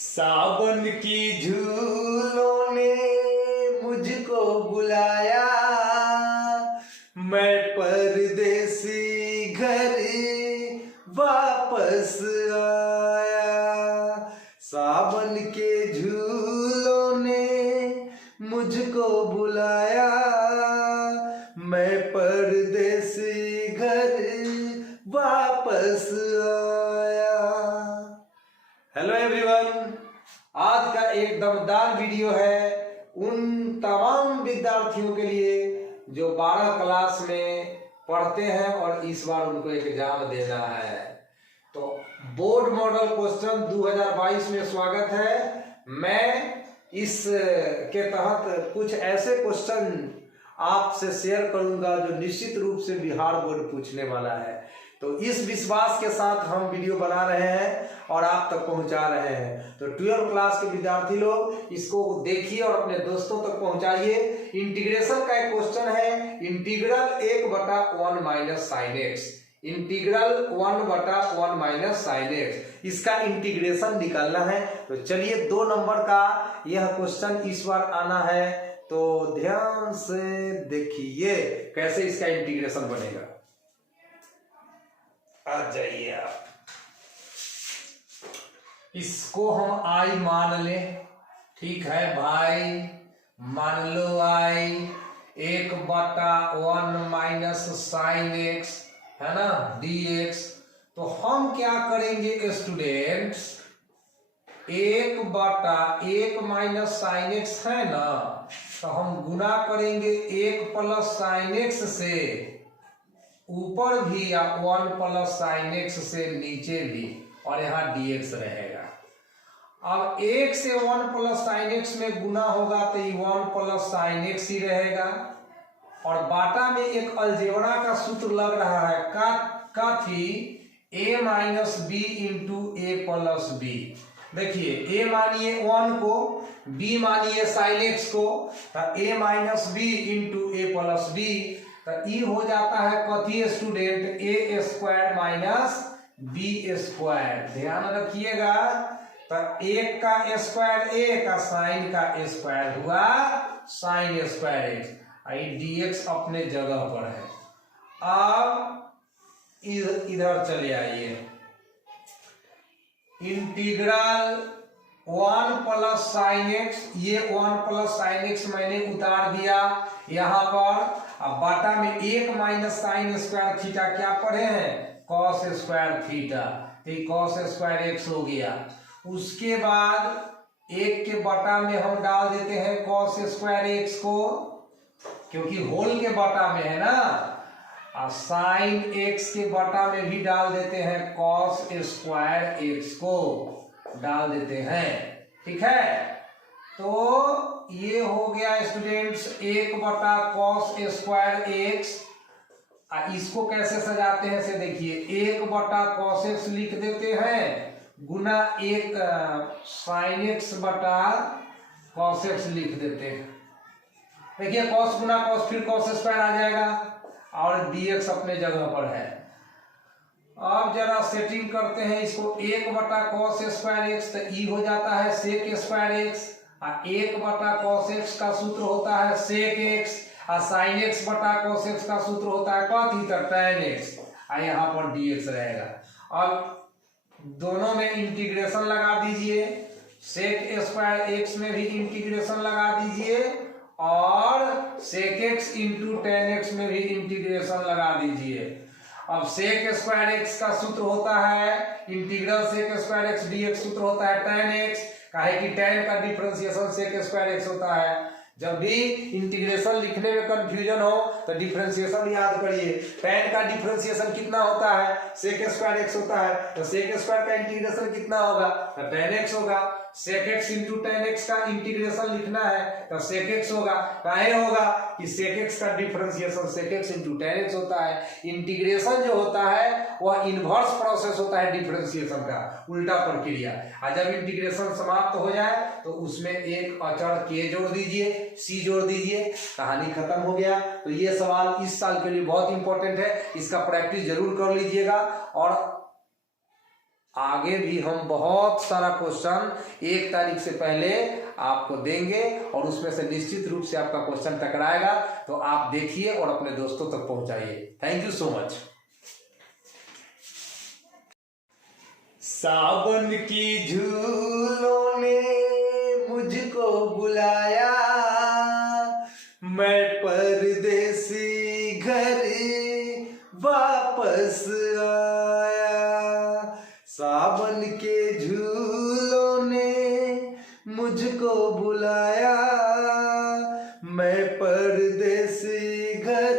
सावन की झूलों ने मुझको बुलाया, मैं परदेसी घर वापस आया। सावन के झूलों ने मुझको बुलाया, मैं परदेसी घर वापस आया। हेलो एवरीवन, आज का एक दमदार वीडियो है उन तमाम विद्यार्थियों के लिए जो 12 क्लास में पढ़ते हैं और इस बार उनको एक एग्जाम देना है। तो बोर्ड मॉडल क्वेश्चन 2022 में स्वागत है। मैं इस के तहत कुछ ऐसे क्वेश्चन आपसे शेयर करूंगा जो निश्चित रूप से बिहार बोर्ड पूछने वाला है। तो इस विश्वास के साथ हम वीडियो बना रहे हैं और आप तक पहुंचा रहे हैं। तो 12 क्लास के विद्यार्थी लोग इसको देखिए और अपने दोस्तों तक पहुंचाइए। इंटीग्रेशन का एक क्वेश्चन है, integral 1/1 minus sine x, integral 1/1 minus sine x, इसका इंटीग्रेशन निकालना है। तो चलिए 2 नंबर का यह क्वेश्चन इस बार आना है, तो ध्यान से देखिए कैसे इसका इंटीग्रेशन बनेगा। आ जाइए आप, इसको हम आई मान ले, ठीक है भाई, मान लो आई 1/1 माइनस साइन एक्स है ना dx। तो हम क्या करेंगे स्टूडेंट्स, 1/1 माइनस साइन एक्स है ना, तो हम गुना करेंगे 1 प्लस साइन एक्स से ऊपर भी या 1 प्लस साइन एक्स से नीचे भी, और यहाँ dx रहेगा। अब 1 से 1 प्लस साइन एक्स में गुना होगा तो ये 1 प्लस साइन एक्स ही रहेगा। और बाटा में एक अलजेब्रा का सूत्र लग रहा है, काफी a minus B into A plus B. देखिए a मानिए 1 को, b मानिए साइन एक्स को, तो a minus B into A plus B, तो ई हो जाता है कथी student, A square minus B square. ध्यान रखिएगा, तो 1 का स्क्वायर ए का साइन का स्क्वायर हुआ साइन स्क्वायर एक्स, dx अपने जगह पर है। अब इधर चले आइए, इंटीग्रल 1 प्लस साइन एक्स, ये 1 प्लस साइन एक्स मैंने उतार दिया यहाँ पर। अब बाटा में 1 माइनस साइन स्क्वायर थीटा क्या पढ़े हैं, कॉस स्क्वायर थीटा, तो कॉस स्क्वायर एक्स हो गया। उसके बाद 1 के बटा में हम डाल देते हैं कॉस स्क्वायर एक्स को, क्योंकि होल के बटा में है ना, और साइन एक्स के बटा में भी डाल देते हैं कॉस स्क्वायर एक्स को डाल देते हैं, ठीक है। तो ये हो गया स्टूडेंट्स 1/cos स्क्वायर एक्स। इसको कैसे सजाते हैं से देखिए, 1/cos एक्स लिख देते हैं गुना 1 साइन एक्स बटा cos एक्स लिख देते हैं। देखिए cos गुना cos फिर cos स्क्वायर आ जाएगा और dx अपने जगह पर है। अब जरा सेटिंग करते हैं इसको, 1/cos स्क्वायर एक्स, तो ई हो जाता है sec square x, 1/cos x का सूत्र होता है sec एक्स, और sin x बटा cos एक्स का सूत्र होता है कथी, tan एक्स, और यहाँ पर dx रहेगा। अब दोनों में इंटीग्रेशन लगा दीजिए, sec स्क्वायर एक्स में भी इंटीग्रेशन लगा दीजिए और sec x into tan x में भी इंटीग्रेशन लगा दीजिए। अब sec स्क्वायर एक्स का सूत्र होता है integral sec square X dx, सूत्र होता है tan x, काहे कि tan का डिफरेंशिएशन sec स्क्वायर एक्स होता है। जब भी इंटीग्रेशन लिखने में कंफ्यूजन हो तो डिफरेंशिएशन याद करिए। tan का डिफरेंशिएशन कितना होता है, sec स्क्वायर एक्स होता है, तो sec स्क्वायर का इंटीग्रेशन कितना होगा, तो tan x होगा। sec x into tan x का इंटीग्रेशन लिखना है तो sec x होगा, काहे होगा कि sec x का differentiation sec x into tan x होता है। इंटीग्रेशन जो होता है वह इनवर्स प्रोसेस होता है डिफरेंशिएशन का, उल्टा प्रक्रिया। और जब इंटीग्रेशन समाप्त हो जाए तो उसमें एक अचर k जोड़ दीजिए, c जोड़ दीजिए, कहानी खत्म हो गया। तो ये सवाल इस साल के लिए बहुत इंपॉर्टेंट है, इसका प्रैक्टिस जरूर कर लीजिएगा। और आगे भी हम बहुत सारा क्वेश्चन 1 तारीख से पहले आपको देंगे और उसमें से निश्चित रूप से आपका क्वेश्चन टकराएगा, तो आप देखिए और अपने दोस्तों तक पहुंचाइए। Thank you so much. सावन की झूलों ने मुझको बुलाया, मैं परदेसी घर वापस आया। सावन के झूलों ने मुझको बुलाया, मैं परदेसी घर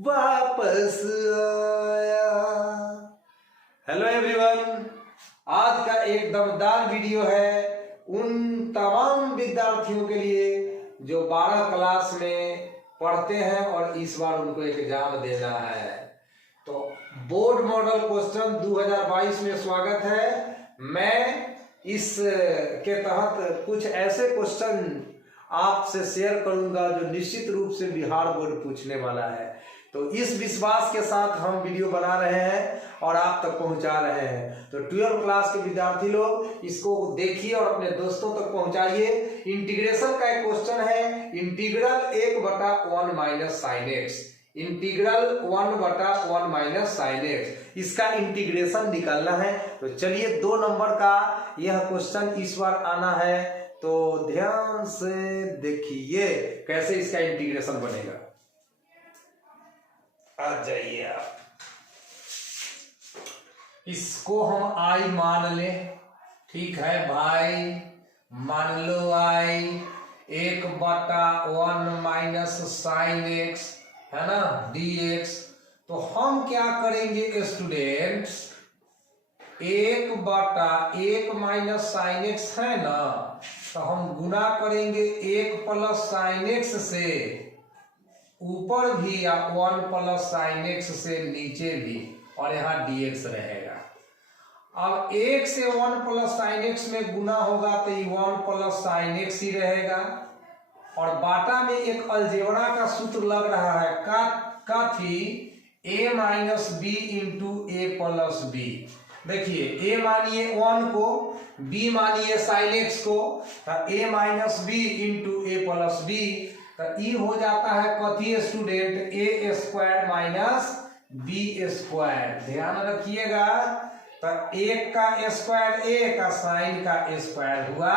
वापस आया। हेलो एवरीवन, आज का एक दमदार वीडियो है उन तमाम विद्यार्थियों के लिए जो 12 क्लास में पढ़ते हैं और इस बार उनको एग्जाम देना है। तो बोर्ड मॉडल क्वेश्चन 2022 में स्वागत है। मैं इस के तहत कुछ ऐसे क्वेश्चन आपसे शेयर करूंगा जो निश्चित रूप से बिहार बोर्ड पूछने वाला है। तो इस विश्वास के साथ हम वीडियो बना रहे हैं और आप तक पहुंचा रहे हैं। तो 12 क्लास के विद्यार्थी लोग इसको देखिए और अपने दोस्तों तक पहुंचाइए। इंटीग्रेशन का एक क्वेश्चन है, integral 1/1 minus sine x, integral 1/1 minus sine x, इसका इंटीग्रेशन निकालना है। तो चलिए 2 नंबर का यह क्वेश्चन इस बार आना है, तो ध्यान से देखिए कैसे इसका इंटीग्रेशन बनेगा। आ जाइए आप, इसको हम आई मान ले, ठीक है भाई, मान लो आई 1/1 माइनस साइन एक्स है ना dx। तो हम क्या करेंगे स्टूडेंट्स, 1/1 माइनस साइन एक्स है ना, तो हम गुना करेंगे 1 प्लस साइन एक्स से ऊपर भी या 1 प्लस साइन एक्स से नीचे भी, और यहाँ dx रहेगा। अब 1 से 1 प्लस साइन एक्स में गुना होगा तो ये 1 प्लस साइन एक्स ही रहेगा। और बाटा में एक अलजेब्रा का सूत्र लग रहा है, काथी a minus B into A plus B. देखिए a मानिए 1 को, b मानिए साइन एक्स को, तो a minus B into A plus B, तो ई हो जाता है कथी student, A square minus B square. ध्यान रखिएगा, तो 1 का स्क्वायर 1 का साइन का स्क्वायर हुआ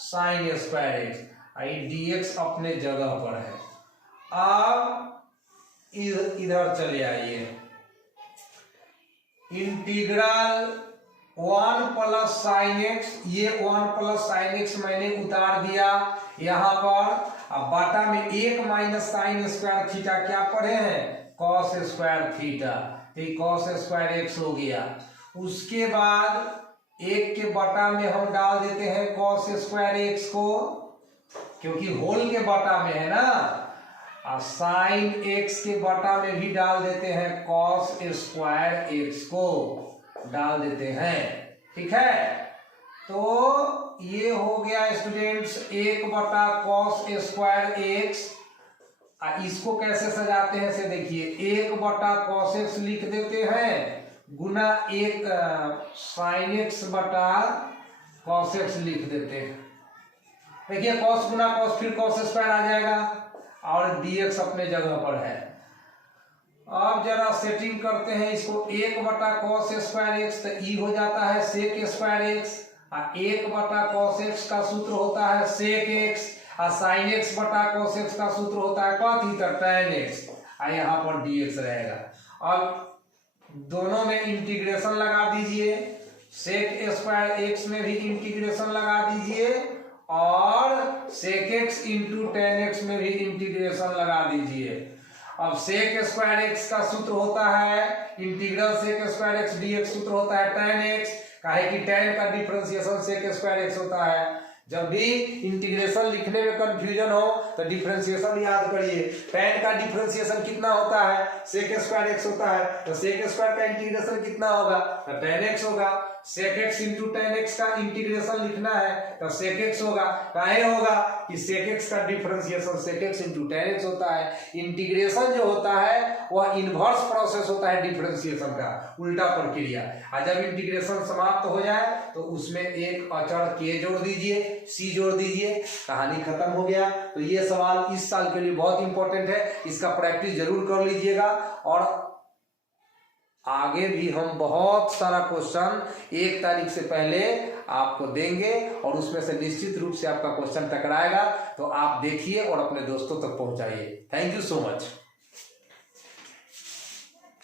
साइन स्क्वायर एक्स, dx अपने जगह पर है। अब इधर चले आइए, इंटीग्रल 1 प्लस साइन एक्स, ये 1 प्लस साइन एक्स मैंने उतार दिया यहाँ पर। अब बाटा में 1 माइनस साइन स्क्वायर थीटा क्या पढ़े हैं, कॉस स्क्वायर थीटा, तो कॉस स्क्वायर एक्स हो गया। उसके बाद 1 के बटा में हम डाल देते हैं कॉस स्क्वायर एक्स को, क्योंकि होल के बटा में है ना, और साइन एक्स के बटा में भी डाल देते हैं कॉस स्क्वायर एक्स को डाल देते हैं, ठीक है। तो ये हो गया स्टूडेंट्स 1 कॉस स्क्वायर एक्स। इसको कैसे सजाते हैं से देखिए, 1 कॉस एक्स लिख देते हैं गुना 1 साइन एक्स बटा कॉस एक्स लिख देते हैं। देखिए कॉस गुना कॉस, फिर कॉस स्क्वायर आ जाएगा और dx अपने जगह पर है। अब जरा सेटिंग करते हैं इसको, 1 कॉस स्क्वायर एक्स, तो ई हो जाता है sec square X, 1 cos X का सूत्र होता है सेक एक्स, और साइन एक्स बटा कॉस एक्स का सूत्र होता है कॉट टैन एक्स, यहाँ पर dx रहेगा। अब दोनों में इंटीग्रेशन लगा दीजिए, सेक स्क्वायर एक्स में भी इंटीग्रेशन लगा दीजिए और sec X into tan X में भी इंटीग्रेशन लगा दीजिए। अब सेक स्क्वायर एक्स का सूत्र होता है integral sec square X dx, सूत्र होता है टेन एक्स, काहे कि टेन का डिफरेंशिएशन सेक स्क्वायर एक्स होता है। जब भी इंटीग्रेशन लिखने में कंफ्यूजन हो तो डिफरेंशिएशन याद करिए। टेन का डिफरेंशिएशन कितना होता है, सेक स्क्वायर एक्स होता है, तो सेक स्क्वायर का इंटीग्रेशन कितना होगा, तो टेन एक्स होगा। sec x into tan x का इंटीग्रेशन लिखना है तो sec x होगा। काहे होगा कि sec x का differentiation sec x into tan x होता है। इंटीग्रेशन जो होता है वह इनवर्स प्रोसेस होता है डिफरेंशिएशन का, उल्टा प्रक्रिया। और जब इंटीग्रेशन समाप्त हो जाए तो उसमें एक अचर k जोड़ दीजिए, c जोड़ दीजिए, कहानी खत्म हो गया। तो ये सवाल इस साल के लिए बहुत इंपॉर्टेंट है, इसका प्रैक्टिस जरूर कर लीजिएगा। और आगे भी हम बहुत सारा क्वेश्चन 1 तारीख से पहले आपको देंगे और उसमें से निश्चित रूप से आपका क्वेश्चन टकराएगा, तो आप देखिए और अपने दोस्तों तक पहुंचाइए। Thank you so much.